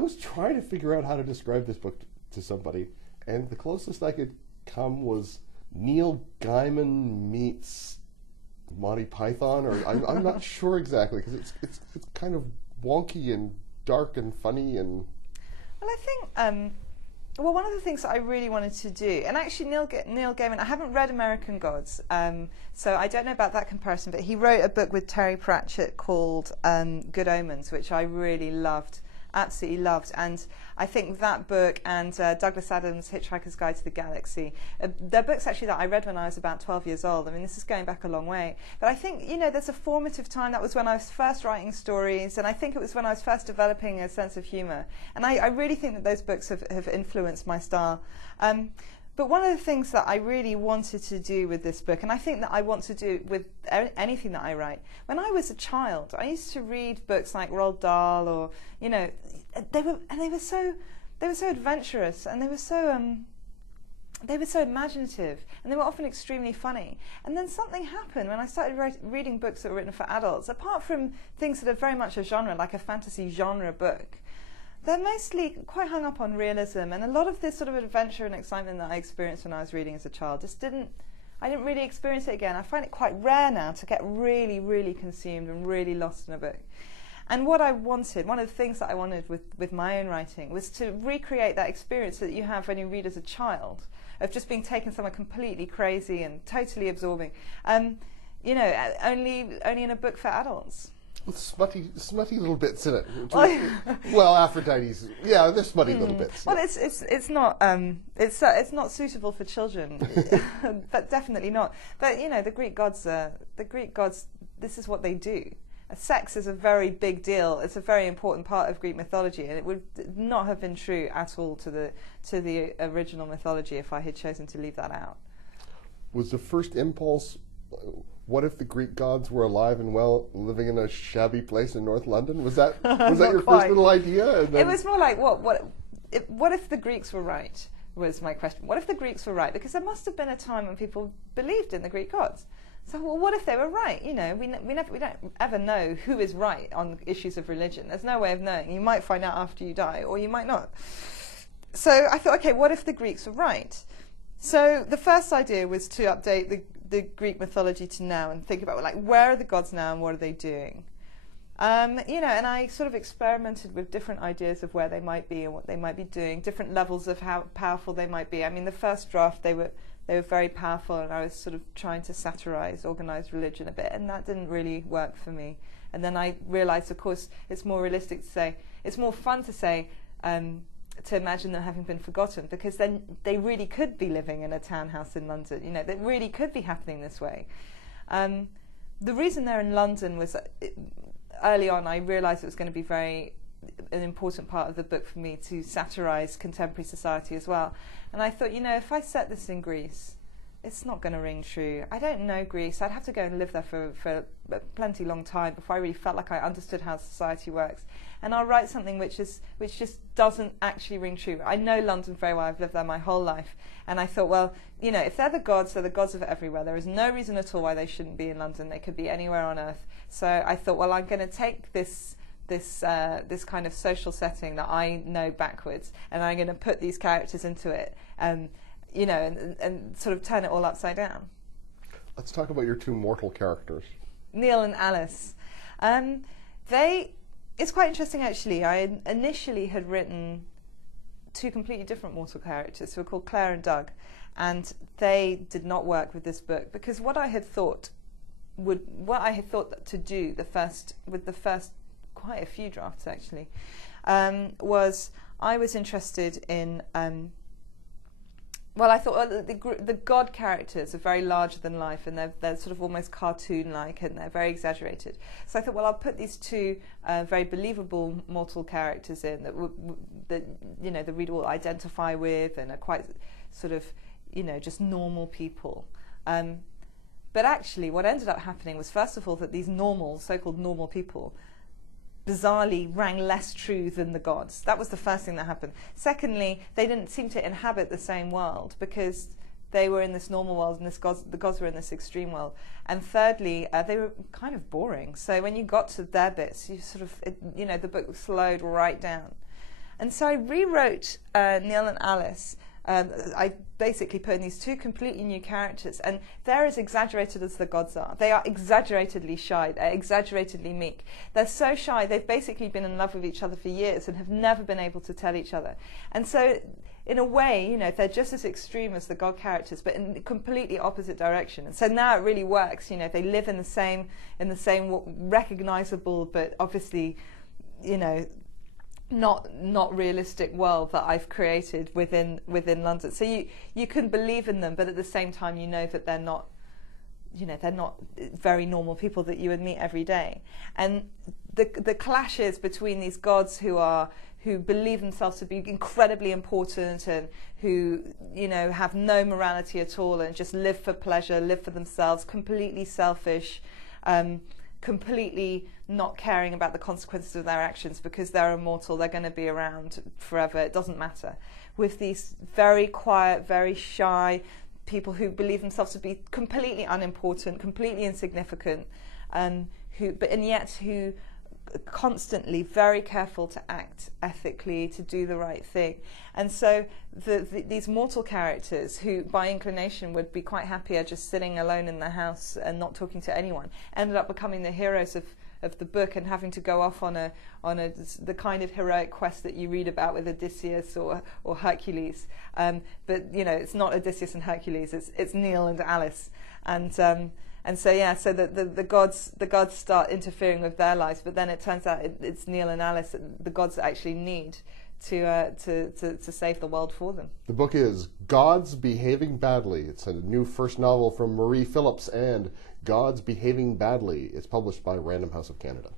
was trying to figure out how to describe this book to somebody, and the closest I could come was Neil Gaiman meets Monty Python, or I'm not sure exactly, because it's kind of wonky and dark and funny and. Well, I think well, one of the things that I really wanted to do, and actually Neil Gaiman, I haven't read American Gods, so I don't know about that comparison, but he wrote a book with Terry Pratchett called Good Omens, which I really loved, absolutely loved. And I think that book and Douglas Adams' Hitchhiker's Guide to the Galaxy, they're books actually that I read when I was about 12 years old. I mean, this is going back a long way. But I think, you know, there's a formative time. That was when I was first writing stories, and I think it was when I was first developing a sense of humour. And I really think that those books have influenced my style. But one of the things that I really wanted to do with this book, and I think that I want to do with anything that I write, when I was a child, I used to read books like Roald Dahl, or, you know, they were so adventurous, and they were so imaginative, and they were often extremely funny. And then something happened when I started reading books that were written for adults. Apart from things that are very much a genre, like a fantasy genre book, they're mostly quite hung up on realism, and a lot of this sort of adventure and excitement that I experienced when I was reading as a child I didn't really experience it again. I find it quite rare now to get really, really consumed and really lost in a book. And what I wanted, one of the things that I wanted with my own writing, was to recreate that experience that you have when you read as a child, of just being taken somewhere completely crazy and totally absorbing. You know, only in a book for adults. With smutty little bits in it. Well, Aphrodite's, yeah, there's smutty little bits. Well, it's not suitable for children, but definitely not. But you know, the Greek gods, this is what they do. Sex is a very big deal. It's a very important part of Greek mythology, and it would not have been true at all to the original mythology if I had chosen to leave that out. Was the first impulse, what if the Greek gods were alive and well, living in a shabby place in North London? Was that your first little idea? And then... It was more like, what if the Greeks were right, was my question. What if the Greeks were right? Because there must have been a time when people believed in the Greek gods. So, well, what if they were right? You know, we don't ever know who is right on issues of religion. There's no way of knowing. You might find out after you die, or you might not. So I thought, okay, what if the Greeks were right? So the first idea was to update the Greek mythology to now and think about, like, where are the gods now and what are they doing? You know, and I sort of experimented with different ideas of where they might be and what they might be doing, different levels of how powerful they might be. I mean, the first draft, they were very powerful, and I was sort of trying to satirize organized religion a bit, and that didn't really work for me. And then I realized, of course, it's more realistic to say, it's more fun to say, to imagine them having been forgotten, because then they really could be living in a townhouse in London. You know, that really could be happening this way. The reason they're in London was early on I realized it was going to be an important part of the book for me to satirize contemporary society as well. And I thought, you know, if I set this in Greece, it's not going to ring true. I don't know Greece. I'd have to go and live there for a plenty long time before I really felt like I understood how society works. And I'll write something which just doesn't actually ring true. I know London very well. I've lived there my whole life. And I thought, well, you know, if they're the gods of everywhere. There is no reason at all why they shouldn't be in London. They could be anywhere on earth. So I thought, well, I'm going to take this kind of social setting that I know backwards, and I'm going to put these characters into it, you know, and sort of turn it all upside down. Let's talk about your two mortal characters, Neil and Alice. It's quite interesting, actually. I initially had written two completely different mortal characters who were called Claire and Doug, and they did not work with this book, because what I had thought to do with the first quite a few drafts actually, was I was interested in, I thought the god characters are very larger than life, and they're sort of almost cartoon-like, and they're very exaggerated. So I thought, well, I'll put these two very believable mortal characters in that you know, the reader will identify with, and are quite sort of, you know, just normal people. But actually, what ended up happening was, first of all, that these so-called normal people bizarrely rang less true than the gods. That was the first thing that happened. Secondly, they didn't seem to inhabit the same world, because they were in this normal world and the gods were in this extreme world. And thirdly, they were kind of boring. So when you got to their bits, you sort of, you know, the book slowed right down. And so I rewrote Neil and Alice. I basically put in these two completely new characters, and they're as exaggerated as the gods are. They are exaggeratedly shy. They're exaggeratedly meek. They're so shy, they've basically been in love with each other for years and have never been able to tell each other. And so, in a way, they're just as extreme as the god characters, but in a completely opposite direction. And so now it really works. They live in the same recognizable, but obviously, not realistic world that I've created within London. So you can believe in them, but at the same time that they're not very normal people that you would meet every day. And the clashes between these gods who believe themselves to be incredibly important and who have no morality at all and just live for pleasure, live for themselves, completely selfish, completely not caring about the consequences of their actions because they're immortal, they're going to be around forever, it doesn't matter. With these very quiet, very shy people who believe themselves to be completely unimportant, completely insignificant, who constantly very careful to act ethically, to do the right thing. And so these mortal characters who by inclination would be quite happier just sitting alone in their house and not talking to anyone ended up becoming the heroes of the book and having to go off on the kind of heroic quest that you read about with Odysseus or Hercules. But it's not Odysseus and Hercules, it's Neil and Alice. And so the gods start interfering with their lives, but then it turns out it's Neil and Alice that the gods actually need to save the world for them. The book is Gods Behaving Badly. It's a new first novel from Marie Phillips, and Gods Behaving Badly. It's published by Random House of Canada.